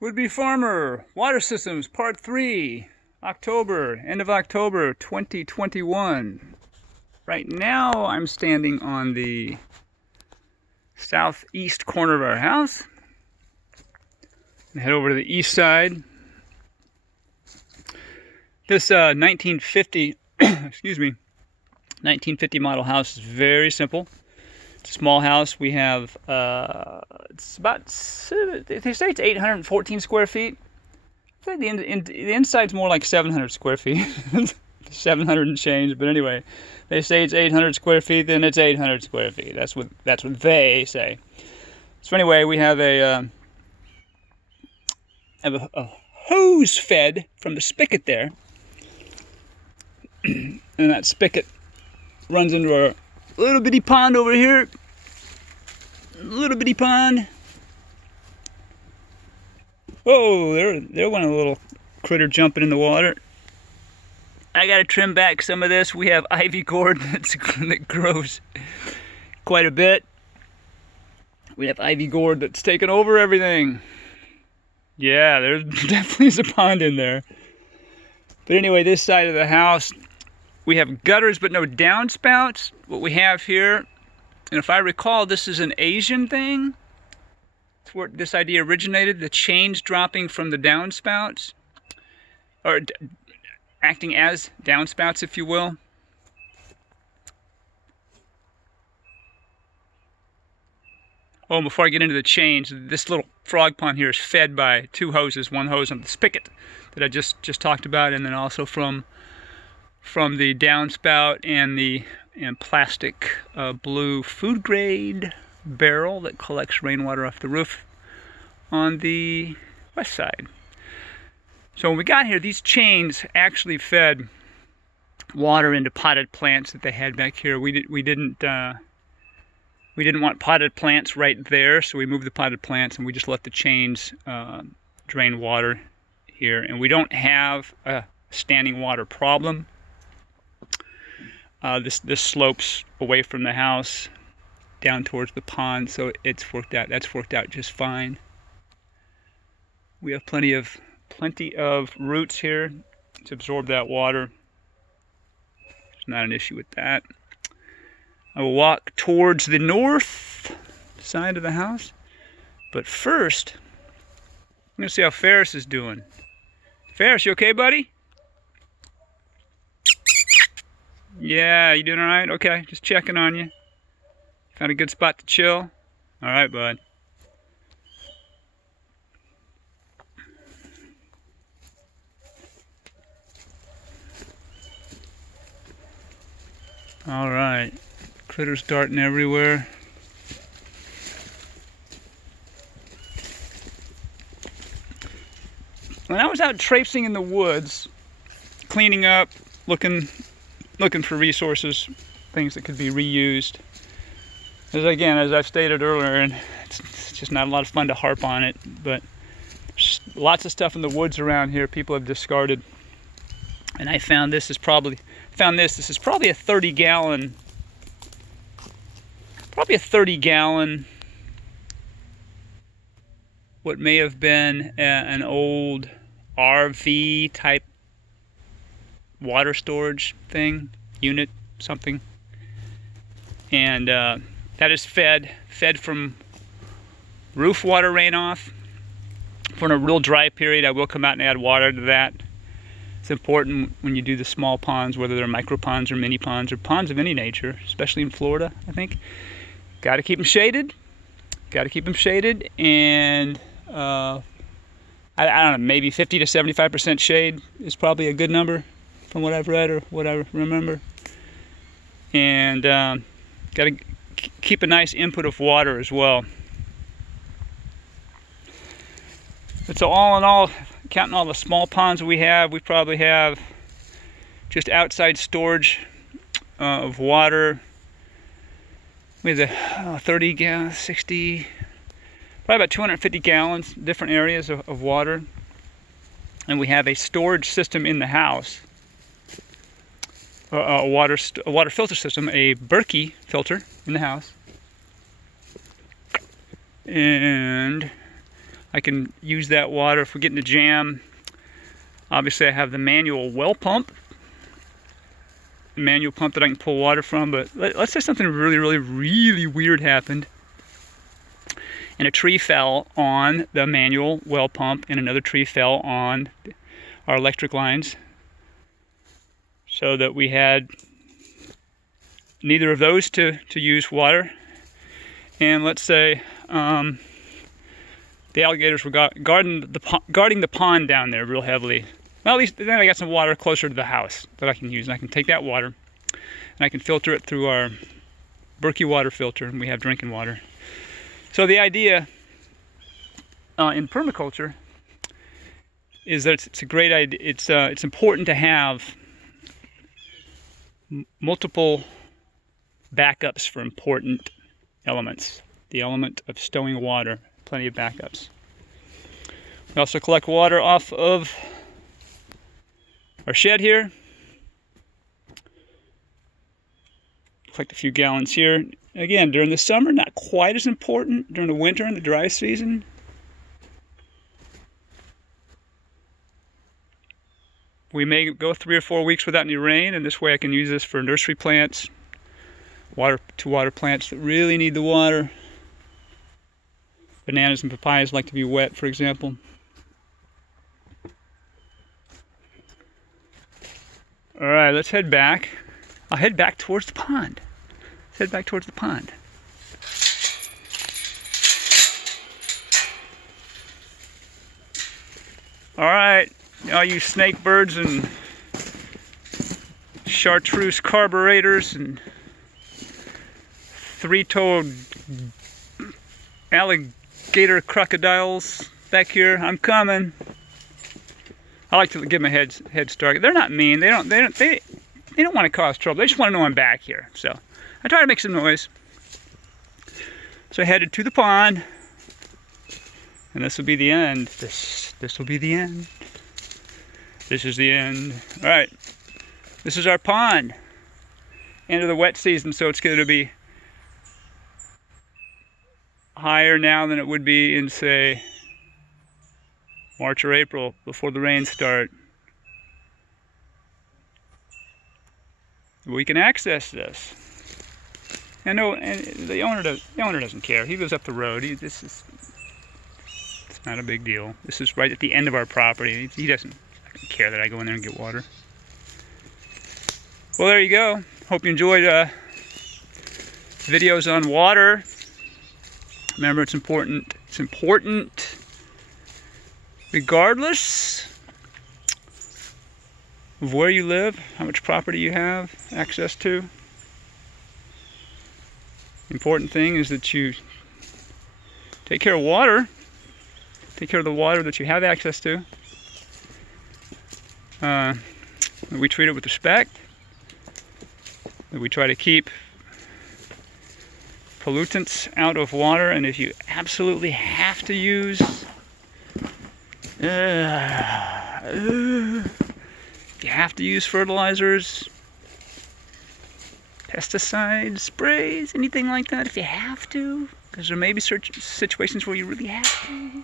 Would-be Farmer, Water Systems, Part 3, end of October 2021. Right now I'm standing on the southeast corner of our house. Head over to the east side. This 1950, excuse me, 1950 model house is very simple. It's a small house. We have, it's about, they say it's 814 square feet. I think the inside's more like 700 square feet. 700 and change, but anyway, they say it's 800 square feet, then it's 800 square feet. That's what they say. So anyway, we have a hose fed from the spigot there. And that spigot runs into our little bitty pond over here. Little bitty pond. Whoa, there went a little critter jumping in the water. I gotta trim back some of this. We have ivy gourd that grows quite a bit. We have ivy gourd that's taken over everything. Yeah, there's definitely a pond in there. But anyway, this side of the house, we have gutters but no downspouts. What we have here, and if I recall, this is an Asian thing. It's where this idea originated, the chains dropping from the downspouts, or acting as downspouts, if you will. Oh, and before I get into the chains, this little frog pond here is fed by two hoses. One hose on the spigot that I just talked about, and then also from the downspout and the plastic blue food grade barrel that collects rainwater off the roof on the west side. So when we got here, these chains actually fed water into potted plants that they had back here. We didn't want potted plants right there, so we moved the potted plants and we just let the chains drain water here. And we don't have a standing water problem. This slopes away from the house down towards the pond, so it's worked out. That's worked out just fine. We have plenty of roots here to absorb that water. There's not an issue with that. I will walk towards the north side of the house, but first I'm gonna see how Ferris is doing. Ferris, you okay, buddy? Yeah, you doing all right? Okay, just checking on you. Found a good spot to chill? All right, bud. All right, critters darting everywhere. When I was out traipsing in the woods, cleaning up, looking for resources, things that could be reused. As I've stated earlier, and it's just not a lot of fun to harp on it, but lots of stuff in the woods around here people have discarded. And I found this is probably a 30 gallon what may have been an old RV type water storage thing, unit, something. And that is fed from roof water runoff. For a real dry period, I will come out and add water to that. It's important when you do the small ponds, whether they're micro ponds or mini ponds or ponds of any nature, especially in Florida, I think. Got to keep them shaded. And I don't know, maybe 50 to 75% shade is probably a good number from what I've read or what I remember. And got to keep a nice input of water as well. But so all in all, counting all the small ponds we probably have just outside storage of water. We have 30 gallons, 60, probably about 250 gallons, different areas of water. And we have a storage system in the house, a water filter system, a Berkey filter in the house. And I can use that water if we get in a jam. Obviously, I have the manual well pump. Manual pump that I can pull water from, but let's say something really weird happened and a tree fell on the manual well pump and another tree fell on our electric lines, so that we had neither of those to use water. And let's say the alligators were guarding the pond down there real heavily. Well, at least then I got some water closer to the house that I can use, and I can take that water and I can filter it through our Berkey water filter, and we have drinking water. So the idea in permaculture is that it's a great idea. It's important to have multiple backups for important elements. The element of stowing water, plenty of backups. We also collect water off of our shed here. Collect a few gallons here. Again, during the summer, not quite as important. During the winter and the dry season, we may go 3 or 4 weeks without any rain, and this way I can use this for nursery plants, to water plants that really need the water. Bananas and papayas like to be wet, for example. All right, let's head back. I'll head back towards the pond. Let's head back towards the pond. All right, all you snake birds and chartreuse carburetors and three-toed alligator crocodiles back here, I'm coming. I like to give them a head start. They're not mean. They don't want to cause trouble. They just want to know I'm back here. So I try to make some noise. So I headed to the pond, and this will be the end. This will be the end. This is the end. All right. This is our pond. End of the wet season, so it's going to be higher now than it would be in, say, March or April, before the rains start. We can access this. And the owner doesn't care. He lives up the road. It's not a big deal. This is right at the end of our property. He doesn't care that I go in there and get water. Well, there you go. Hope you enjoyed videos on water. Remember, it's important. It's important regardless of where you live, how much property you have access to. The important thing is that you take care of water. Take care of the water that you have access to. That we treat it with respect. That we try to keep pollutants out of water, and if you absolutely have to use you have to use fertilizers, pesticides, sprays, anything like that, if you have to, because there may be situations where you really have to.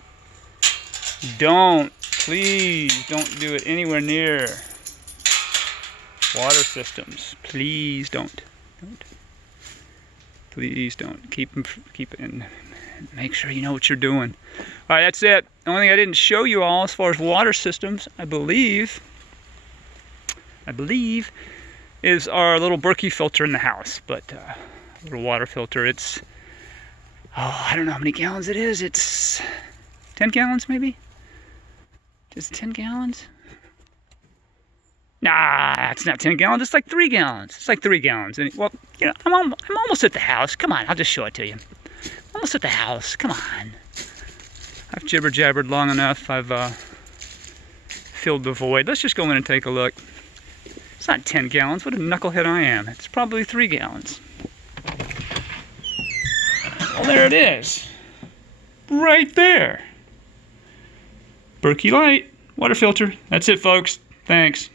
Please don't do it anywhere near water systems. Please don't. Please don't. Keep it in. Make sure you know what you're doing. All right, that's it. The only thing I didn't show you all as far as water systems, I believe, is our little Berkey filter in the house. But little water filter. It's, I don't know how many gallons it is. It's 10 gallons maybe. Is it 10 gallons? Nah, it's not 10 gallons. It's like 3 gallons. It's like 3 gallons. And, well, you know, I'm almost at the house. Come on, I'll just show it to you. Almost at the house. Come on. I've jibber-jabbered long enough. I've filled the void. Let's just go in and take a look. It's not 10 gallons. What a knucklehead I am. It's probably 3 gallons. Well, there it is. Right there. Berkey Light water filter. That's it, folks. Thanks.